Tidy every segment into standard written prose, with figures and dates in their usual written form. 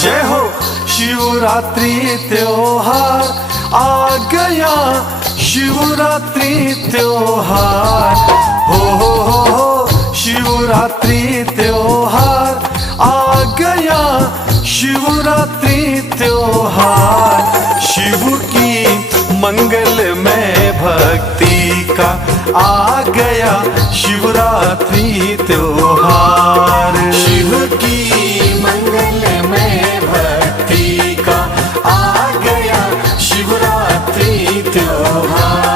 जय हो शिवरात्रि त्योहार आ गया, शिवरात्रि त्योहार हो शिवरात्रि त्योहार आ गया, शिवरात्रि त्योहार। शिव की मंगल में भक्ति का आ गया शिवरात्रि त्योहार। शिव की मंगल में भक्ति का आ गया शिवरात्रि त्योहार।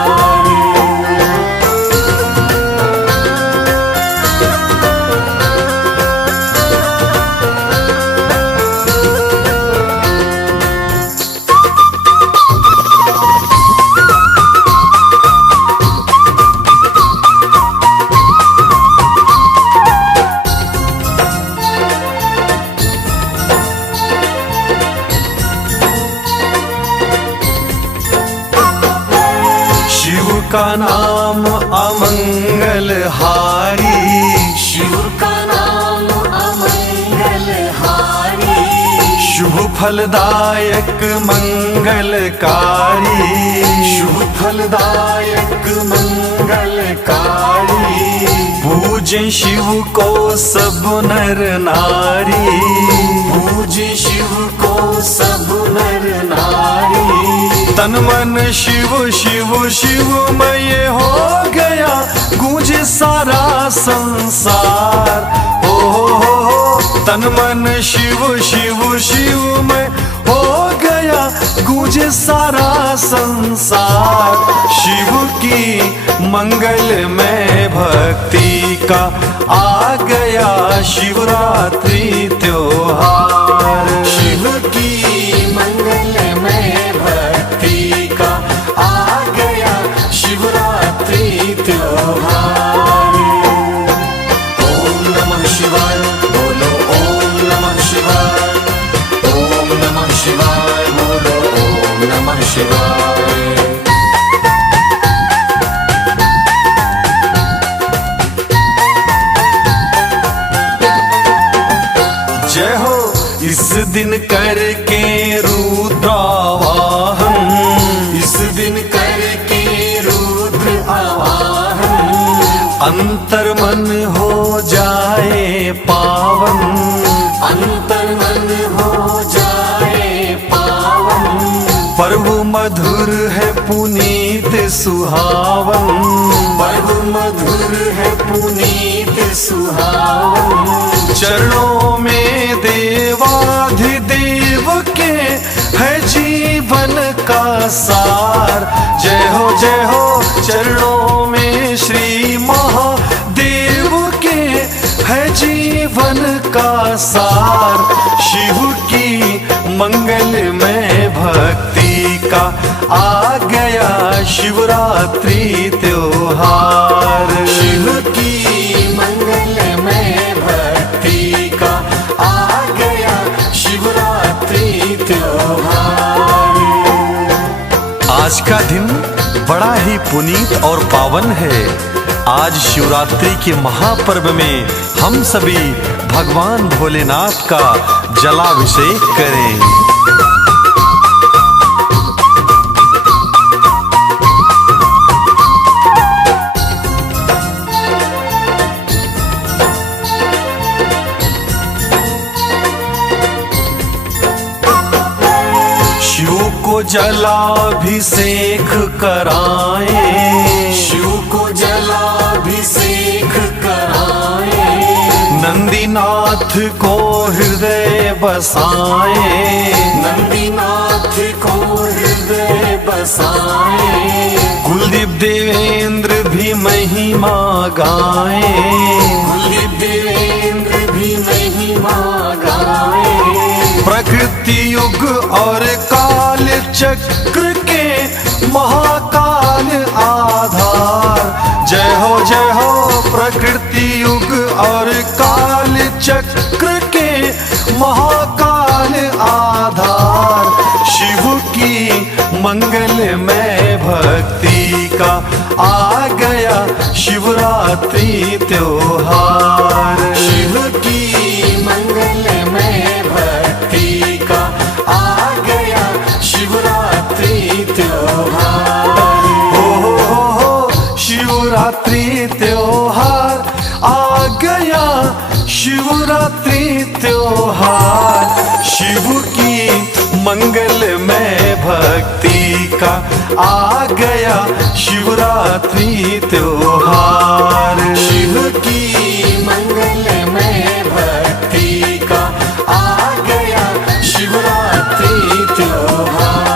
का नाम अमंगल हारी, शिव का नाम अमंगल हारी। शुभ फलदायक मंगलकारी, शुभ फलदायक मंगलकारी। पूजे शिव को सब नर नारी, पूजे शिव को सब नर नारी। तन मन शिव शिव शिवमय हो गया, गूंजे सारा संसार हो। तन मन शिव शिव शिवमय हो गया, गूंजे सारा संसार। शिव की मंगल में भक्ति का आ गया शिवरात्रि त्योहार। शिव की मंगल में भक्ति का आ गया शिवरात्रि त्योहार। ओम नमः शिवाय, बोलो ओम नमः शिवाय। ओम नमः शिवाय, बोलो ओम नमः शिवाय। जय हो इस दिन करके रुद्रावाहन, इस दिन करके रुद्र आवाहन। अंतर मन हो जाए पावन, अंतर मन हो जाए पावन। पर्व मधुर है पुनीत सुहावन, पर्व मधुर है पुनीत सुहावन। चरणों में देवाधिदेव के है जीवन का सार। जय हो चरणों में श्री महादेव के है जीवन का सार। शिव की मंगल में भक्ति का आ गया शिवरात्रि त्योहार। शिव की मंगल में भक्ति का आ गया शिवरात्रि त्योहार। आज का दिन बड़ा ही पुनीत और पावन है। आज शिवरात्रि के महापर्व में हम सभी भगवान भोलेनाथ का जलाभिषेक करें। जलाभिषेक कराए, शिव को जलाभिषेक कराए। नंदीनाथ को हृदय बसाए, नंदीनाथ को हृदय बसाए। कुलदीप देवेंद्र भी महिमा गाए, कुलदीप देवेंद्र भी महिमा गाए। प्रकृति युग और काल चक्र के महाकाल आधार। जय हो प्रकृति युग और काल चक्र के महाकाल आधार। शिव की मंगल में भक्ति का आ गया शिवरात्रि त्योहार। शिव की मंगलमय भक्ति का आ गया शिवरात्रि त्योहार। हो शिवरात्रि त्योहार आ गया शिवरात्रि त्योहार। शिव की मंगलमय भक्ति का आ गया शिवरात्रि त्योहार। शिव की मंगलमय भक्ति का आ गया शिवरात्रि त्योहार।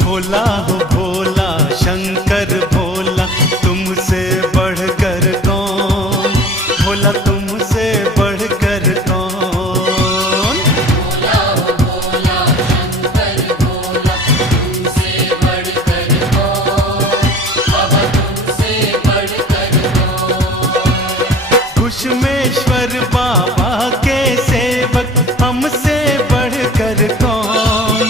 भोला हो भोला शंकर भोला, तुमसे बढ़कर कौन, भोला तुमसे बढ़कर कौन। भोला हो भोला शंकर भोला, तुमसे बढ़कर कौन, बाबा तुमसे बढ़कर कौन। घुश्मेश्वर बाबा के सेवक हमसे बढ़कर कौन,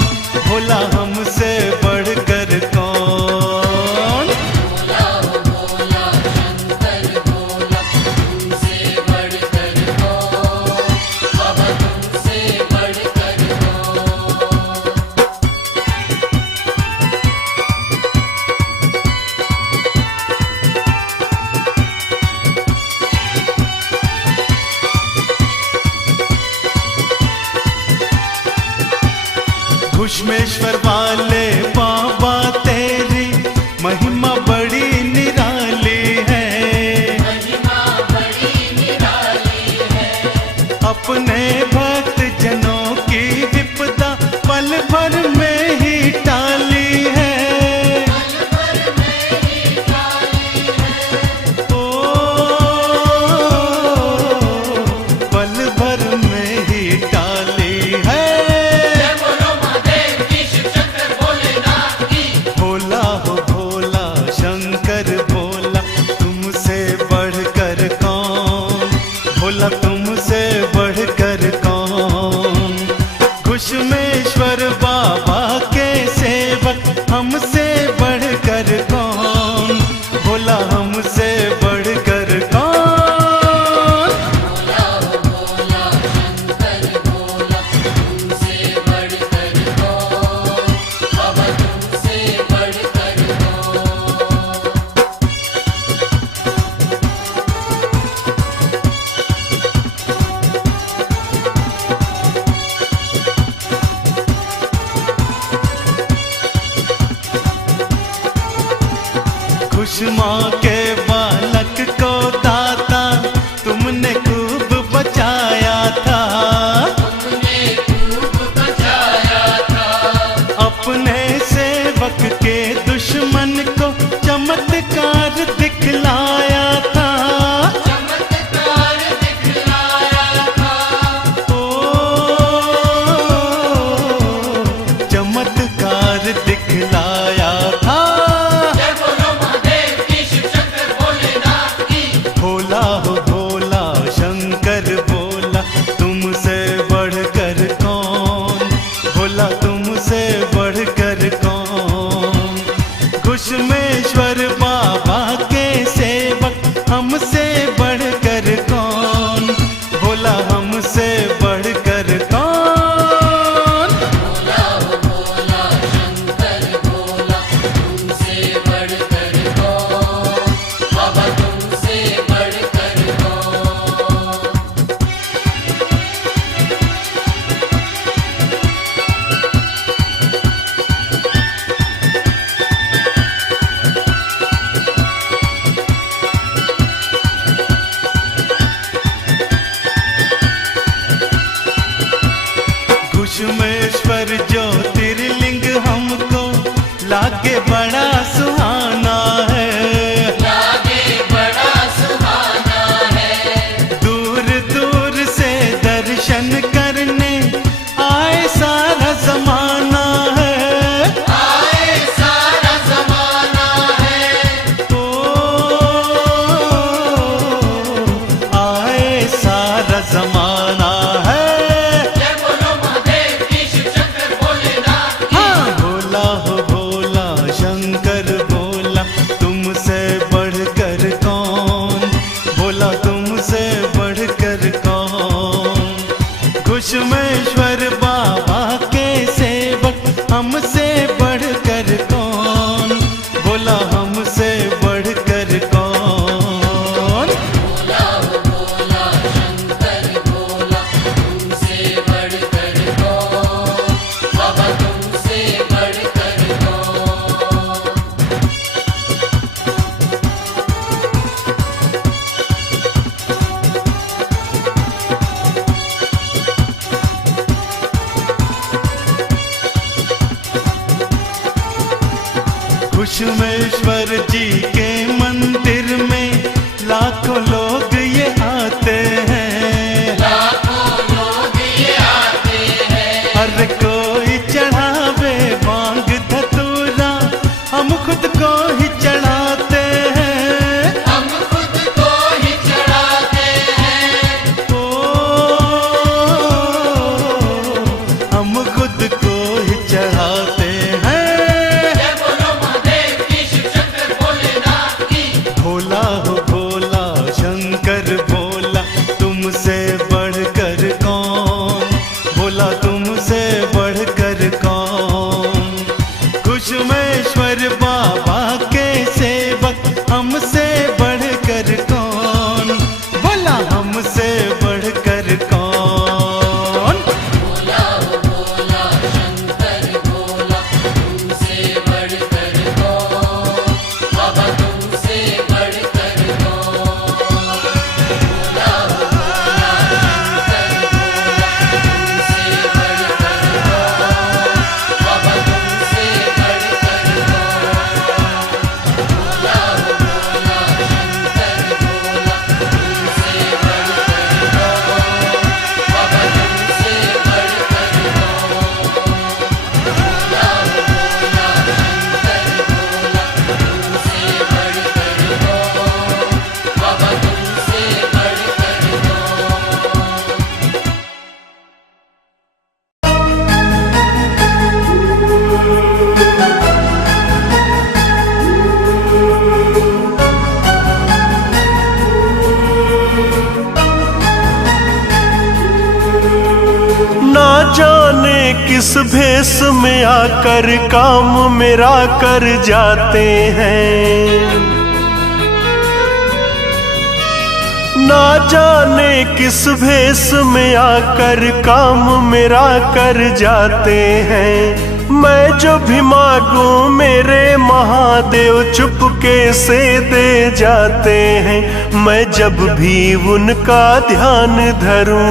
भोला हमसे बढ़कर कौन। भोला हो भोला शंकर भोला, तुमसे बढ़कर कौन, बाबा तुमसे बढ़कर कौन। घुश्मेश्वर वाले बाबा तेरी महिमा बड़ी निराली है, महिमा बड़ी निराली है। अपने भक्त जनों की विपदा पल भर में ही टाली है। पल भर में ही टाली है। ओ पल भर में ही टाली है। जय बोलो महादेव की, शिव शंकर भोलेनाथ की। भोला हो भोला शंकर भोला, तुमसे बढ़कर कौन, भोला तुमसे बढ़कर कौन। घुश्मेश्वर बाबा के सेवक हमसे बढ़कर कौन, भोला हमसे बढ़कर कौन। भोला हो भोला शंकर भोला, तुमसे बढ़कर कौन, बाबा तुमसे बढ़कर कौन। खुशमा के बालक को दाता तुमने खूब बचाया था, तुमने खूब बचाया था। अपने सेवक के दुश्मन को चमत्कार दिखलाया था। चमत्कार दिखलाया था। ओ चमत्कार दिखलाया था। जय बोलो महादेव की, शिव शंकर भोलेनाथ की। भोला हो भोला शंकर भोला, तुमसे बढ़कर कौन, भोला तुमसे बढ़कर कौन। घुश्मेश्वर बाबा के सेवक हमसे बढ़कर कौन, भोला हमसे बढ़कर कौन। भोला हो भोला शंकर भोला, तुमसे बढ़कर कौन, बाबा तुमसे बढ़कर कौन। किस भेष में आकर काम मेरा कर जाते हैं। ना जाने किस भेष में आकर काम मेरा कर जाते हैं। मैं जो भी मांगूं मेरे महादेव चुपके से दे जाते हैं। मैं जब भी उनका ध्यान धरूं,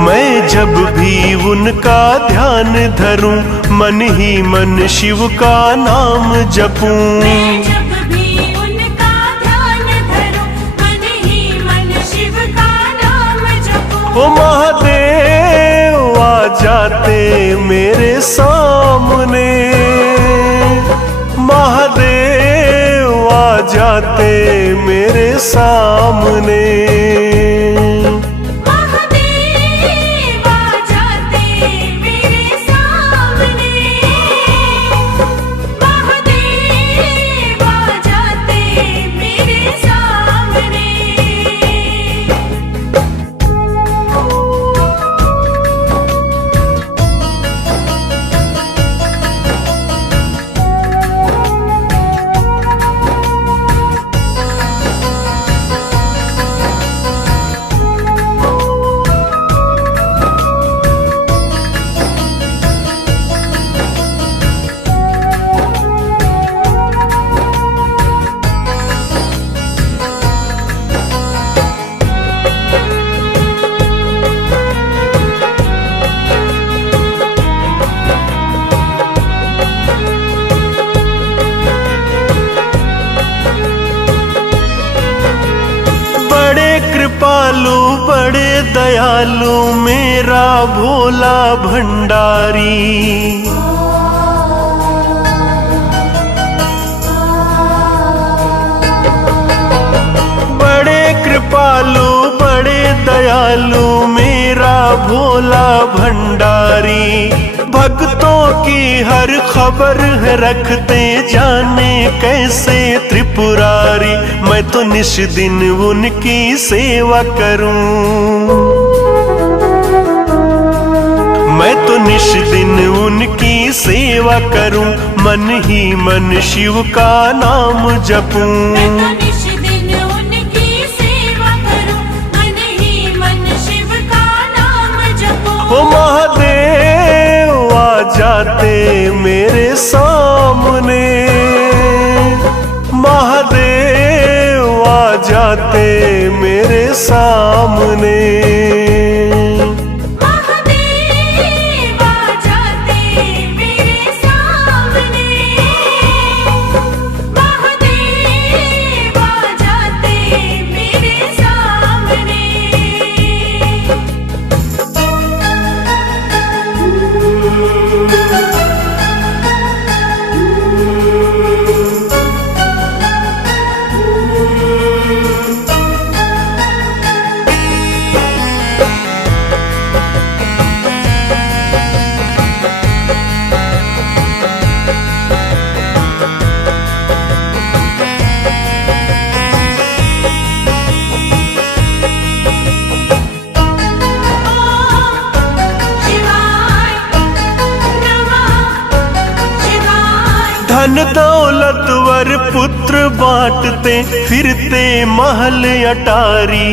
मैं जब भी उनका ध्यान धरूं, मन ही मन शिव का नाम जपूं। मैं जब भी उनका ध्यान धरूं, मन ही मन शिव का नाम जपूं। ओ महादेव आ जाते मेरे सामने, महादेव आ जाते मेरे सामने। महादेव आ जाते मेरे सामने, महादेव आ जाते मेरे सामने। कृपालु बड़े दयालु मेरा भोला भंडारी। बड़े कृपालु बड़े दयालु मेरा भोला भंडारी। भक्तों की हर खबर है रखते जाने कैसे त्रिपुरारी। मैं तो निश दिन उनकी सेवा करूं, मैं तो निश दिन उनकी सेवा करूं। मन ही मन शिव का नाम जपूं। मैं तो निश दिन उनकी सेवा करूं, मन ही मन शिव का नाम जपूं। ओ महादेव आ जाते मेरे सामने, महादेव आ जाते मेरे सामने। महादेव आ जाते मेरे सामने, महादेव आ जाते मेरे सामने। धन दौलतवर पुत्र बांटते फिरते महल अटारी।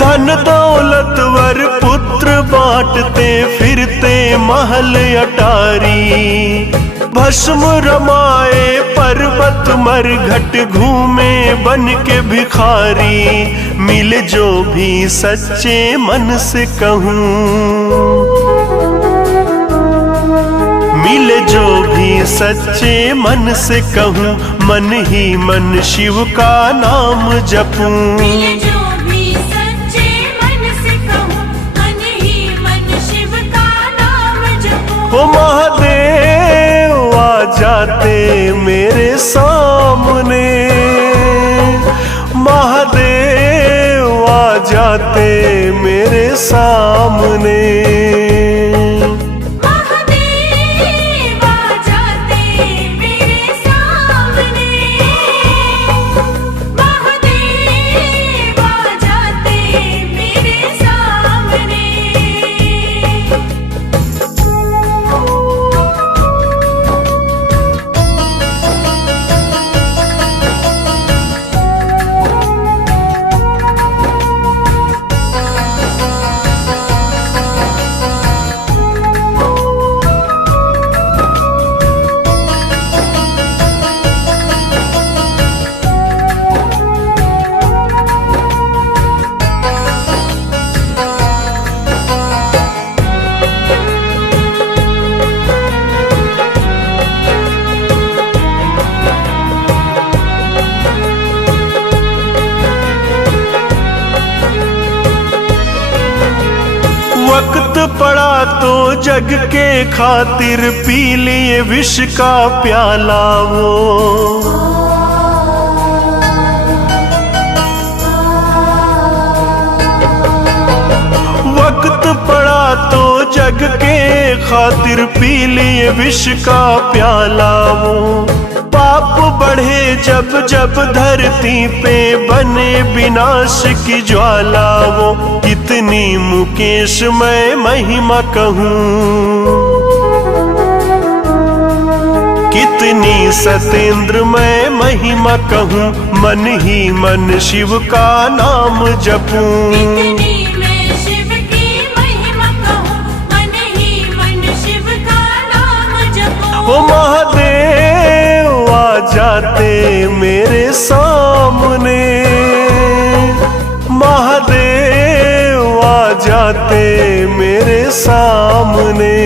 धन दौलतवर पुत्र बांटते फिरते महल अटारी। भस्म रमाए पर्वत मरघट घूमे बन के भिखारी। मिले जो भी सच्चे मन से कहूँ, मिले जो भी सच्चे मन से कहूँ। मन ही मन शिव का नाम जपूं। मिले जो भी सच्चे मन से कहूं, मन ही मन शिव का नाम जपूं। ओ महादेव आ जाते मेरे सामने, महादेव आ जाते मेरे सामने। महादेव आ जाते मेरे सामने, पड़ा तो जग के खातिर पी लिए विष का प्याला वो। वक्त पड़ा तो जग के खातिर पी लिए विष का प्याला वो। पाप बढ़े जब जब धरती पे बने विनाश की ज्वाला वो। कितनी मुकेश मैं महिमा कहूँ, कितनी सतेंद्र मैं महिमा कहूँ। मन ही मन शिव का नाम जपूं। इतनी मैं शिव की महिमा कहूँ, मन ही मन शिव का नाम जपूं। ओ महादेव आ जाते मेरे सामने, महादेव आ जाते मेरे सामने।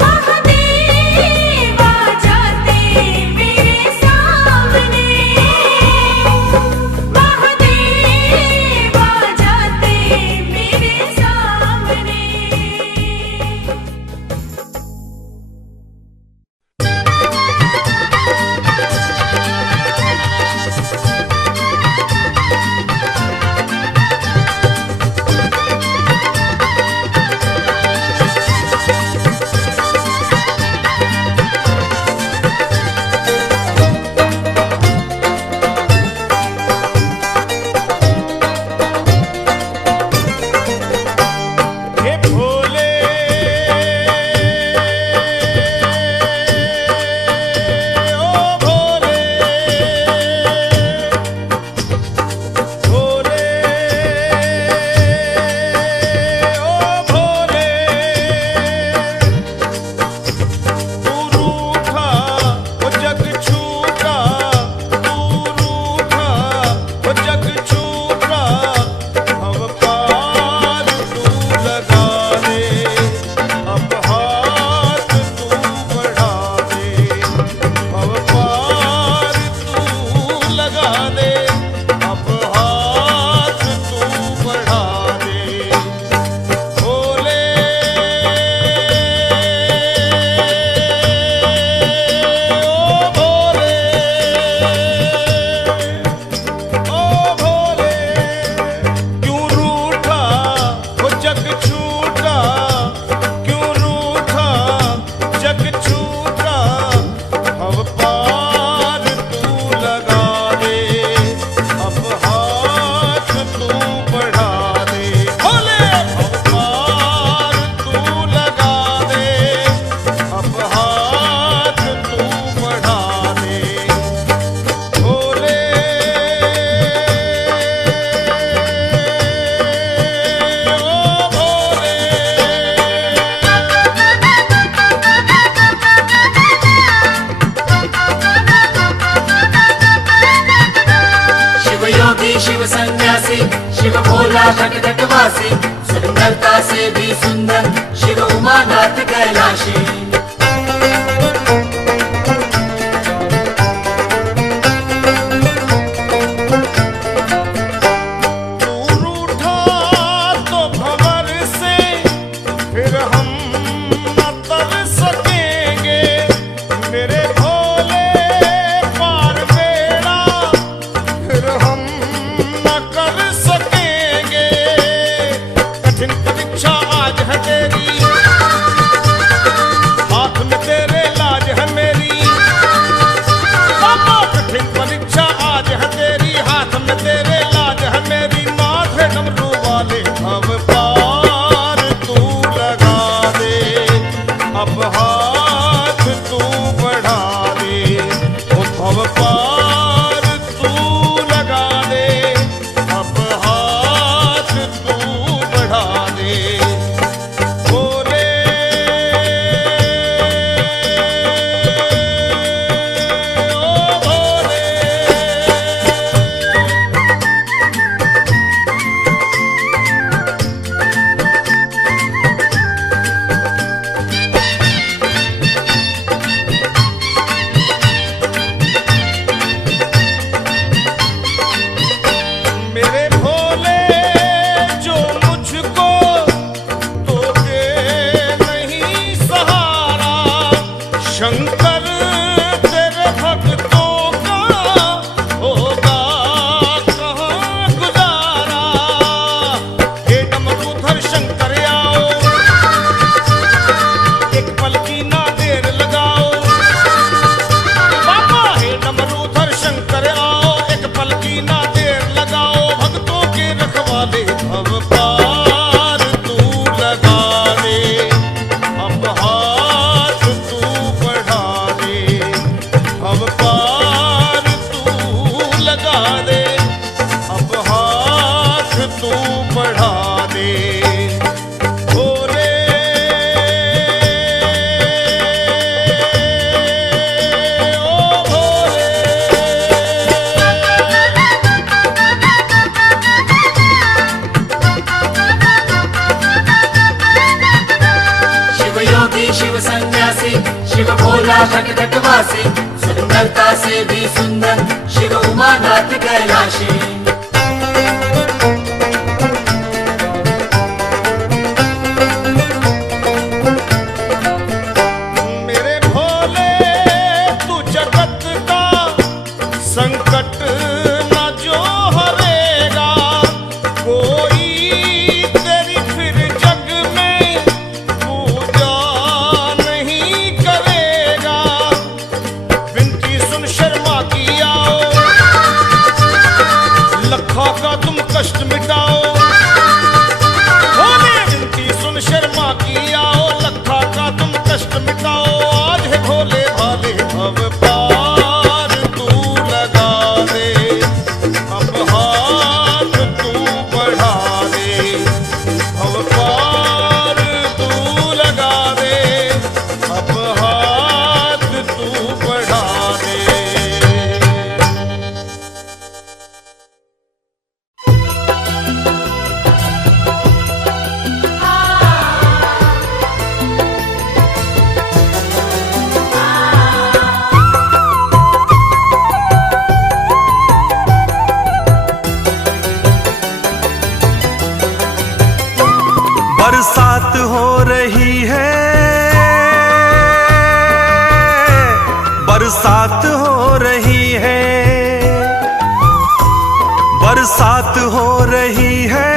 महादेव आ जाते मेरे सामने, महादेव आ जाते मेरे सामने। हे भोले ओ भोले, भोले ओ भोले। तू रूठा वो जग छूटा, तू रूठा वो जग छूटा। अब पार तू लगा दे, अब हाथ तू बढ़ा दे। अब पार तू लगा दे, अब हाथ तू बढ़ा दे। भोले ओ भोले, ओ भोले। क्यों रूठा वो जग छूटा, क्यों रूठा जग छूटा। अब पार तू लगा दे, अब हाथ तू बढ़ा दे। भोले अब पार तू लगा दे, अब हाथ तू बढ़ा दे। भोले ओ भोले। शिव योगी शिव सन्यासी शिव भोला घट घटवासी, सुंदरता से भी सुंदर शिव उमानाथ कैलाशी। तू रूठा तो भंवर से फिर हम न तर सकेंगे। मेरे भोले पार बेड़ा फिर हम न कर सकेंगे। कठिन परीक्षा आज है तेरी, हाथ में तेरे लाज है मेरी। बाबा कठिन परीक्षा आज है तेरी, हाथ में तेरे लाज है मेरी। माथे डमरू वाले अब पार तू लगा दे, अब हाथ तू बढ़ा दे। अब पार तू लगा दे, अब हाथ तू बढ़ा दे। भोले शिव सन्यासी शिव भोला घट घट वासी सुंदरता से भी सुंदर शिव उमानाथ कैलाशी मेरे भोले तू जगत का संकट न जो हरेगा कोई तेरी फिर जग में पूजा नहीं करेगा। विनती सुन शर्मा की आओ लखा का तुम कष्ट मिटाओ। भोले विनती सुन शर्मा की आओ लखा का तुम कष्ट मिटाओ। आज है भोले भाले अब पार तू लगा दे अब हाथ तू बढ़ा दे अब पार तू लगा दे अब हाथ तू बढ़ा दे। बरसात हो रही है, बरसात हो रही है, बरसात हो रही है,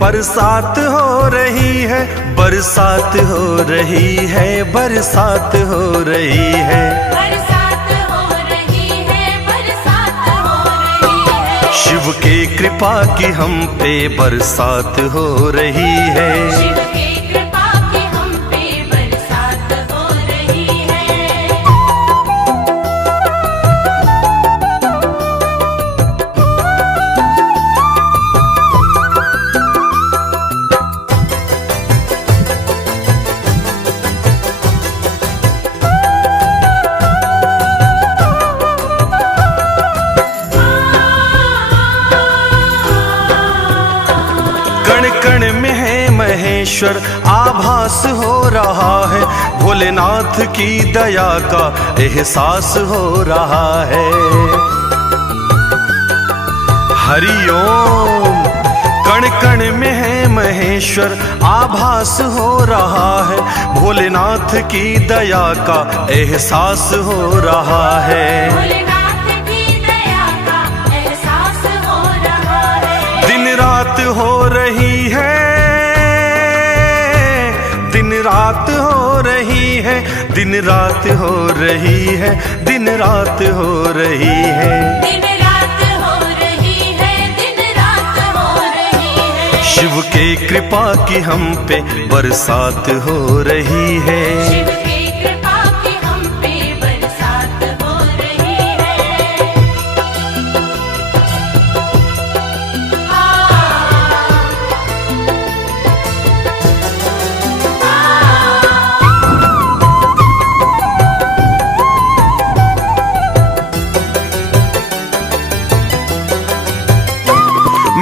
बरसात हो रही है, बरसात हो रही है, बरसात हो रही है। बरसात हो रही है, बरसात हो रही है। शिव के कृपा की हम पे बरसात हो रही है। शिव के कृपा की हम पे बरसात हो रही है। कण कण में है महेश्वर आभास हो रहा है, भोलेनाथ की दया का एहसास हो रहा है। हरि ओम। कण कण में है महेश्वर आभास हो रहा है, भोलेनाथ की दया का एहसास हो रहा है। भोलेनाथ की दया का एहसास हो रहा है। दिन रात हो रही है, दिन रात हो रही है, दिन रात हो रही है, दिन रात हो रही है। दिन रात हो रही है, दिन रात हो रही है। शिव के कृपा की हम पे बरसात हो रही है। शिव के कृपा की हम पे बरसात हो रही है।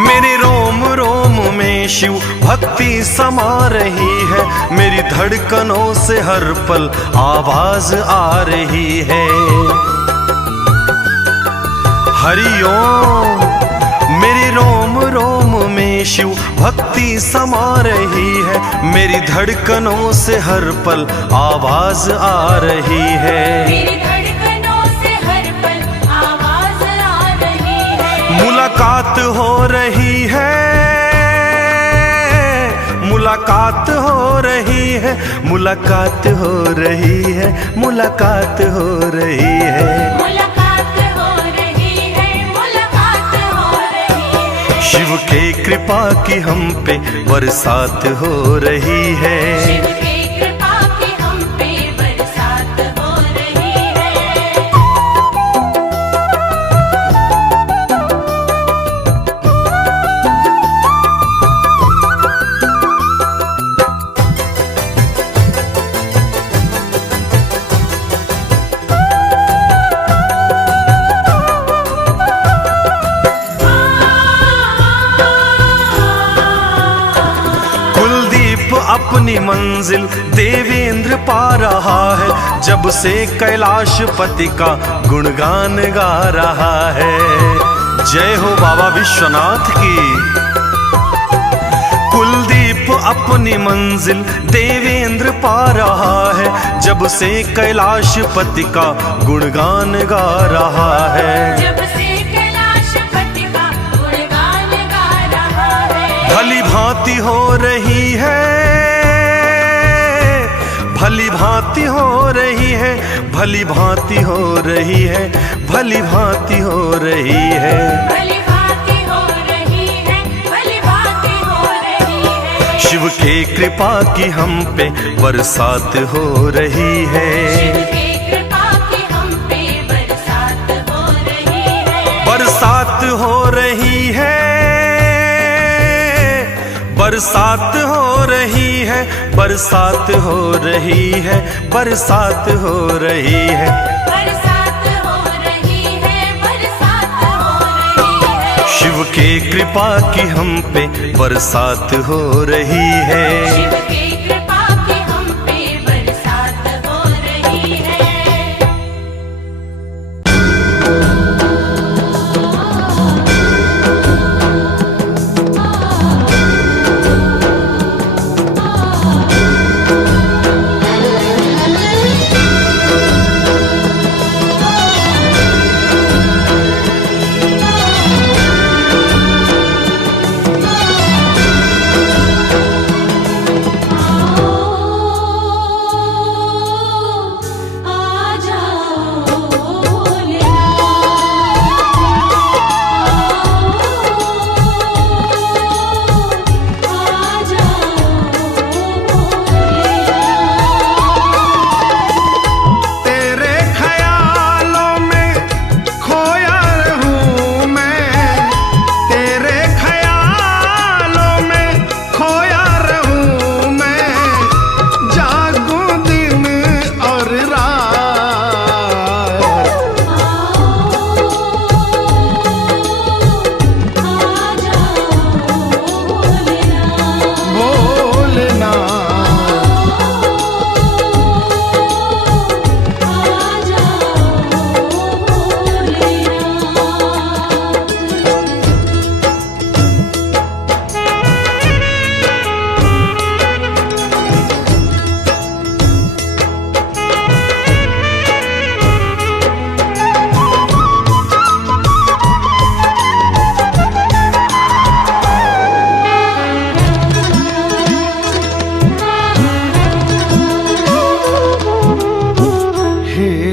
मेरे रोम रोम में शिव भक्ति समा रही है, मेरी धड़कनों से हर पल आवाज आ रही है। हरि ओम। मेरे रोम रोम में शिव भक्ति समा रही है, मेरी धड़कनों से हर पल आवाज आ रही है। मेरी धड़कनों से हर पल आवाज आ रही है। मुलाकात हो रही है, मुलाकात हो रही है, मुलाकात हो रही है, मुलाकात हो रही है। मुलाकात हो रही है, मुलाकात हो रही है। शिव के कृपा की हम पे बरसात हो रही है। शिव के कृपा की हम पे बरसात हो रही है। अपनी मंजिल देवेंद्र पा रहा है, जब से कैलाशपति का गुणगान गा रहा है। जय हो बाबा विश्वनाथ की। कुलदीप अपनी मंजिल देवेंद्र पा रहा है, जब से कैलाशपति का गुणगान गा रहा है। जब से कैलाशपति का गुणगान गा रहा है। भली भांति हो रही है, भली भांति हो रही है, भली भांति हो रही है, भली भांति हो रही है। भली भांति हो रही है, भली भांति हो रही है। शिव के कृपा की हम पे बरसात हो रही है। शिव के कृपा की हम पे बरसात हो रही है। बरसात हो रही है, बरसात हो रही है, बरसात हो रही है, बरसात हो रही है। बरसात हो रही है, बरसात हो रही है। शिव के कृपा की हम पे बरसात हो रही है। शिव के कृपा की हम पे बरसात हो रही है।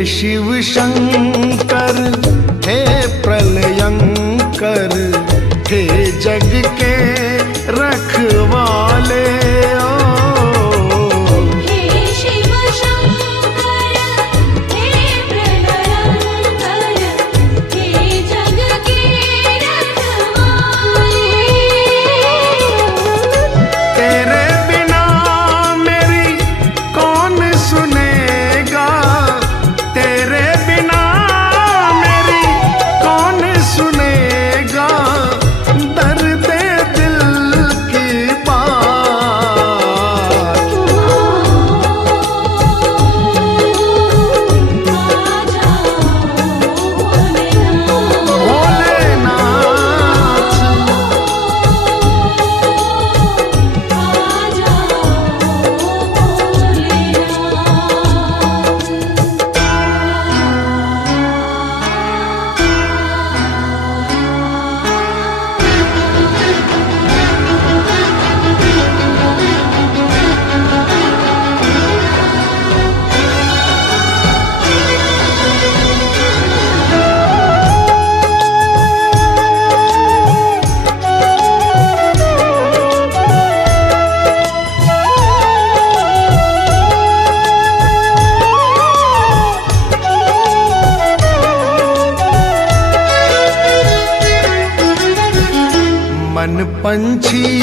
शिव शंकर हे प्रलयंकर, हे जग के रखवाले ओ। हे शिव शंकर हे प्रलयंकर, हे जग के रखवाले। तेरे बिना मेरी कौन सुनेगा, तेरे बिना मेरी कौन सुनेगा, दर्द दिल की बात। मन पंछी